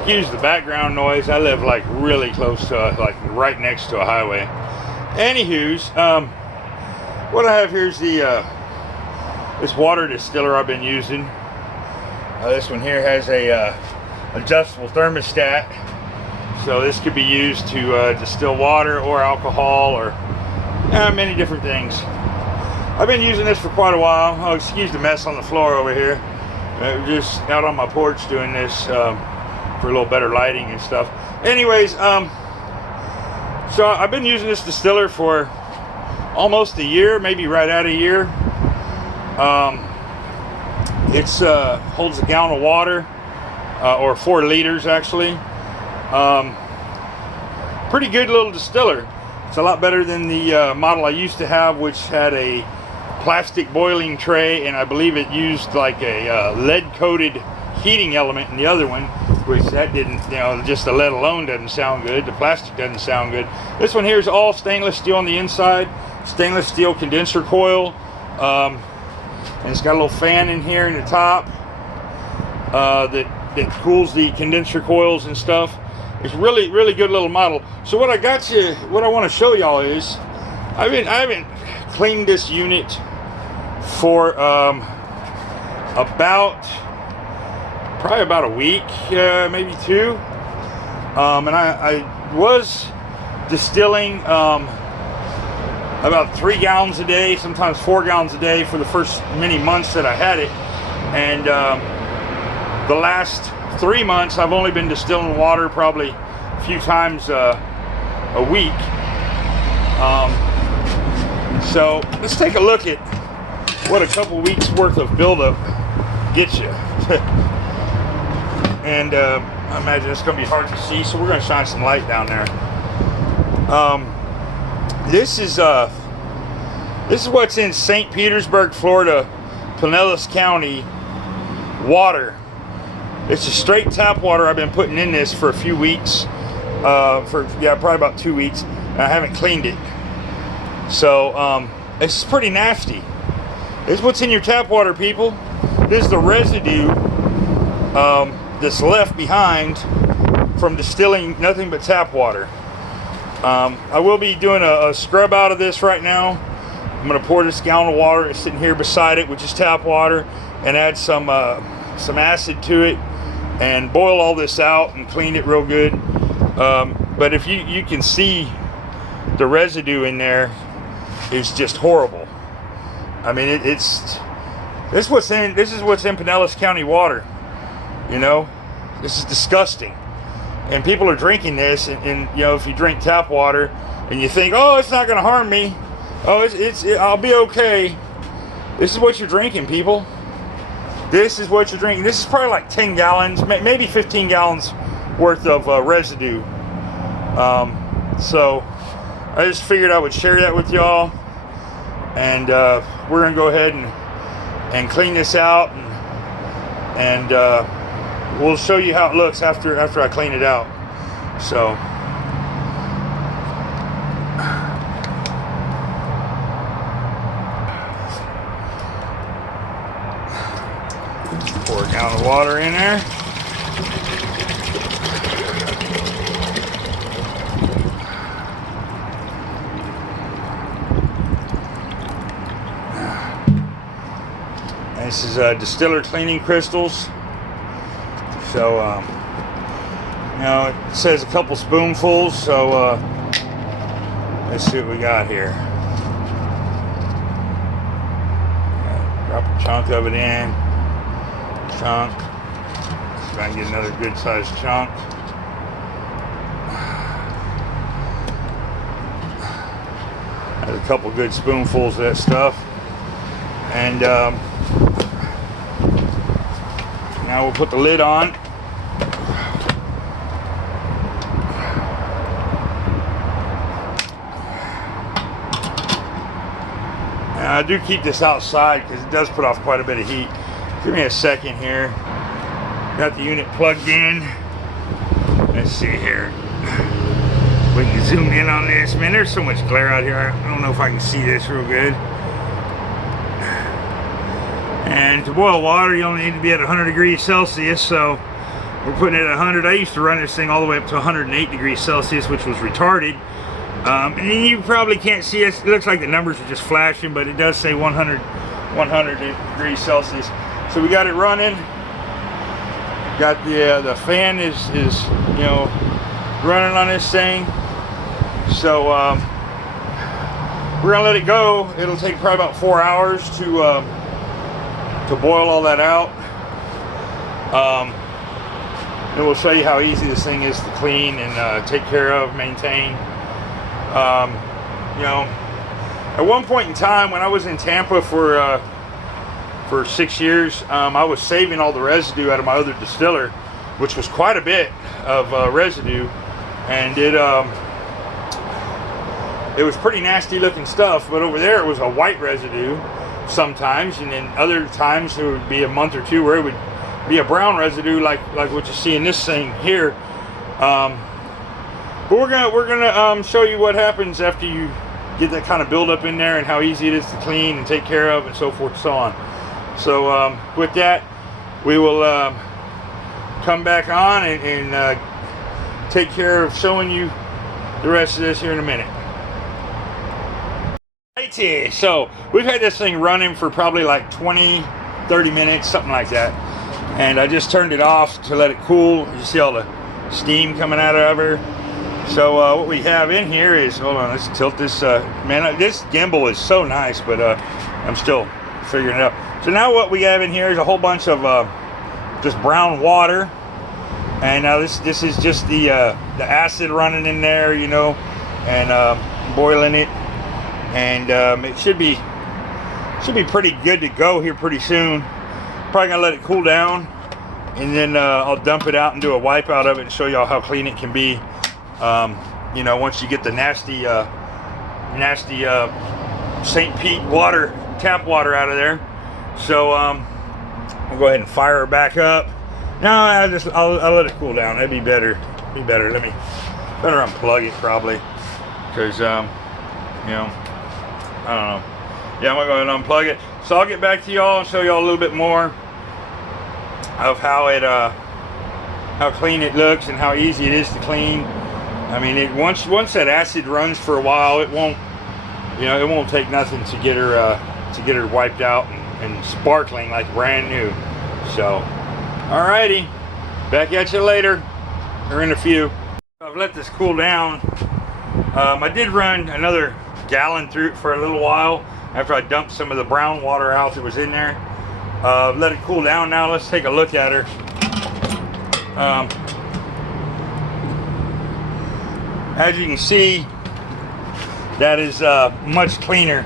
Excuse the background noise. I live like really close to, like right next to a highway. Anywho's, what I have here is the this water distiller I've been using. This one here has a adjustable thermostat, so this could be used to distill water or alcohol or many different things. I've been using this for quite a while. Oh, excuse the mess on the floor over here. Just out on my porch doing this for a little better lighting and stuff. Anyways, so I've been using this distiller for almost a year, maybe right at a year. It's holds a gallon of water, or 4 liters actually. Pretty good little distiller. It's a lot better than the model I used to have, which had a plastic boiling tray, and I believe it used like a lead-coated heating element in the other one, which that didn't, you know, just the lead alone doesn't sound good. The plastic doesn't sound good. This one here is all stainless steel on the inside, stainless steel condenser coil, and it's got a little fan in here in the top that cools the condenser coils and stuff. It's really good little model. So what I want to show y'all is I haven't cleaned this unit for probably about a week, maybe 2. And I was distilling about 3 gallons a day, sometimes 4 gallons a day for the first many months that I had it. And the last 3 months I've only been distilling water probably a few times a week. So let's take a look at what a couple weeks worth of buildup gets you. And I imagine it's going to be hard to see, so we're going to shine some light down there. This is what's in St. Petersburg, Florida, Pinellas County water. It's a straight tap water. I've been putting in this for a few weeks, probably about 2 weeks, and I haven't cleaned it. So it's pretty nasty. This is what's in your tap water, people. This is the residue that's left behind from distilling nothing but tap water. I will be doing a scrub out of this right now. I'm going to pour this gallon of water that's sitting here beside it, which is tap water, and add some acid to it and boil all this out and clean it real good. But if you can see the residue in there is just horrible. I mean, this is what's in Pinellas County water. You know, this is disgusting. And people are drinking this, and you know, if you drink tap water and you think, oh, it's not going to harm me, oh, I'll be okay. This is what you're drinking, people. This is what you're drinking. This is probably like 10 gallons, maybe 15 gallons worth of residue. So I just figured I would share that with y'all, and we're gonna go ahead and clean this out, and we'll show you how it looks after I clean it out. So pour a gallon of water in there. This is distiller cleaning crystals. So, you know, it says a couple spoonfuls. So, let's see what we got here. Drop a chunk of it in. Chunk. See if I can get another good sized chunk. There's a couple good spoonfuls of that stuff. And now we'll put the lid on. And I do keep this outside because it does put off quite a bit of heat. Give me a second here. Got the unit plugged in. Let's see here. We can zoom in on this. Man, there's so much glare out here. I don't know if I can see this real good. And to boil water, you only need to be at 100 degrees Celsius, so We're putting it at 100. I used to run this thing all the way up to 108 degrees Celsius, which was retarded. And you probably can't see it. It looks like the numbers are just flashing, but it does say 100 degrees Celsius. So we got it running. Got the fan is you know, running on this thing. So we're gonna let it go. It'll take probably about 4 hours to boil all that out. And we'll show you how easy this thing is to clean and take care of, maintain. You know, at one point in time when I was in Tampa for 6 years, I was saving all the residue out of my other distiller, which was quite a bit of residue, and it was pretty nasty looking stuff. But over there it was a white residue sometimes, and then other times it would be a month or two where it would be a brown residue like what you see in this thing here. But we're gonna show you what happens after you get that kind of buildup in there and how easy it is to clean and take care of and so forth and so on. So with that, we will come back on and take care of showing you the rest of this here in a minute. Alrighty, so we've had this thing running for probably like 20-30 minutes, something like that. And I just turned it off to let it cool. You see all the steam coming out of her. So what we have in here is, hold on, let's tilt this. Man, this gimbal is so nice, but I'm still figuring it out. So now what we have in here is a whole bunch of just brown water. And now this is just the acid running in there, you know, and boiling it. And it should be pretty good to go here pretty soon. Probably gonna let it cool down, and then I'll dump it out and do a wipe out of it and show y'all how clean it can be. You know, once you get the nasty St. Pete water, tap water out of there. So we'll go ahead and fire her back up. No, I'll let it cool down. That'd be better. Better unplug it probably, because you know, I don't know. Yeah, I'm gonna go ahead and unplug it. So I'll get back to y'all and show y'all a little bit more of how clean it looks and how easy it is to clean. I mean, once that acid runs for a while, it won't take nothing to get her wiped out and sparkling like brand new. So, alrighty, back at you later, or in a few. I've let this cool down. I did run another gallon through it for a little while after I dumped some of the brown water out that was in there. Let it cool down now. Let's take a look at her. As you can see, that is much cleaner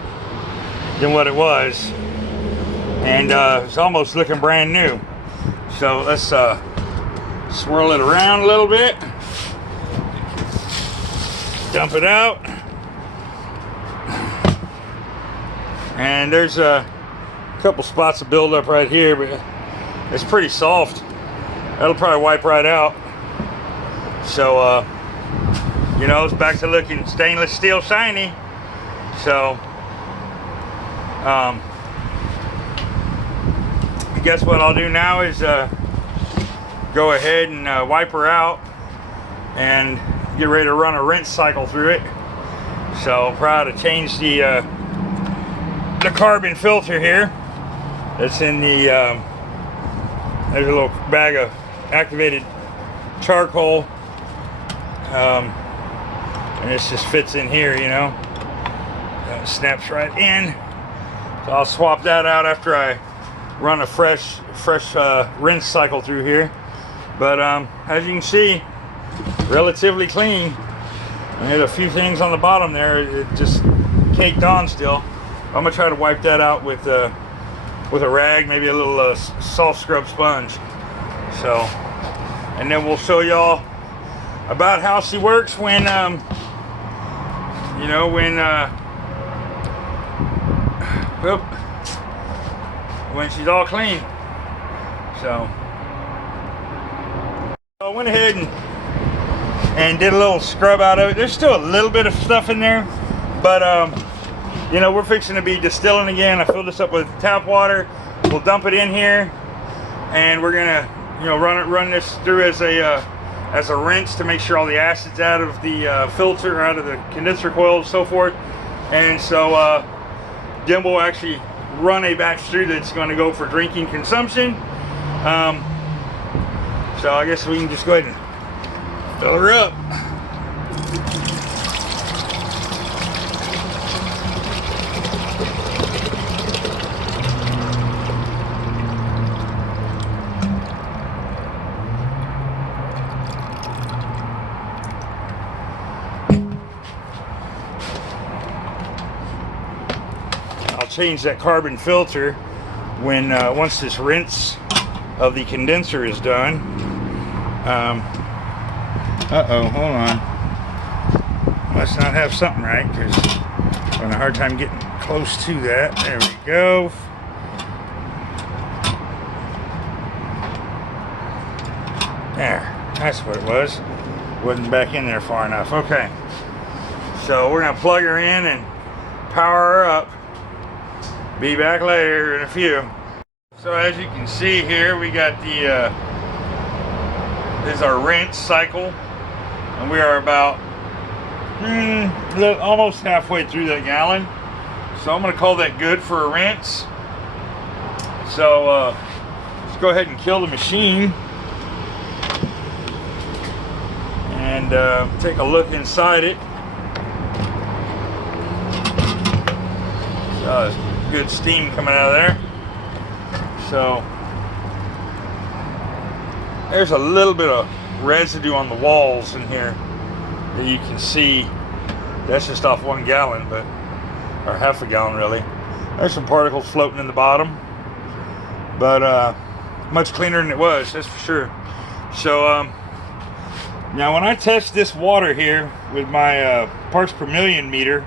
than what it was, and it's almost looking brand new. So let's swirl it around a little bit, dump it out, and there's a couple spots of buildup right here, but it's pretty soft. That'll probably wipe right out. So you know, it's back to looking stainless steel shiny. So I guess what I'll do now is go ahead and wipe her out and get ready to run a rinse cycle through it. So I'll probably change the carbon filter here. That's in the there's a little bag of activated charcoal, and this just fits in here, you know. It snaps right in. So I'll swap that out after I run a fresh rinse cycle through here. But as you can see, relatively clean. I had a few things on the bottom there, it just caked on still. I'm gonna try to wipe that out with a rag, maybe a little soft scrub sponge. So, and then we'll show y'all about how she works when you know, when she's all clean. So I went ahead and did a little scrub out of it. There's still a little bit of stuff in there, but you know, we're fixing to be distilling again. I filled this up with tap water. We'll dump it in here, and we're gonna you know, run this through as a rinse to make sure all the acid's out of the filter, out of the condenser coil, and so forth. And so then we'll actually run a batch through that's going to go for drinking consumption. So I guess we can just go ahead and fill her up. I'll change that carbon filter when once this rinse of the condenser is done. Uh-oh, hold on. Must not have something right, because I'm having a hard time getting close to that. There we go. There, that's what it was. Wasn't back in there far enough. Okay, so we're gonna plug her in and power her up. Be back later in a few. So as you can see here, we got the this is our rinse cycle, and we are about almost halfway through that gallon. So I'm gonna call that good for a rinse. So let's go ahead and kill the machine and take a look inside it. So good steam coming out of there. So there's a little bit of residue on the walls in here that you can see. That's just off 1 gallon, but or half a gallon really. There's some particles floating in the bottom, but much cleaner than it was, that's for sure. So now when I test this water here with my parts per million meter,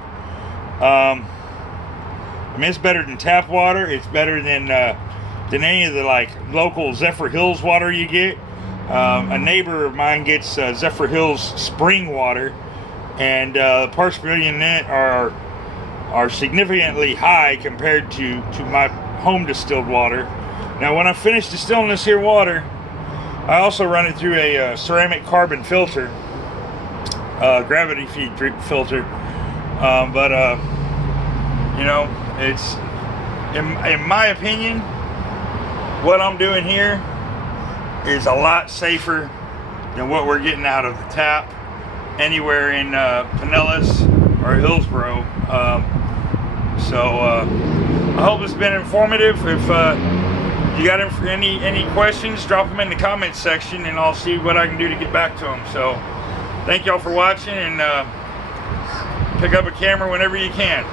I mean, it's better than tap water. It's better than any of the like local Zephyr Hills water you get. A neighbor of mine gets Zephyr Hills spring water, and parts per million in it are significantly high compared to my home distilled water. Now, when I finish distilling this here water, I also run it through a ceramic carbon filter, gravity feed filter, but you know, it's in my opinion, what I'm doing here is a lot safer than what we're getting out of the tap anywhere in Pinellas or Hillsboro. So I hope it's been informative. If you got any questions, drop them in the comments section and I'll see what I can do to get back to them. So thank y'all for watching, and pick up a camera whenever you can.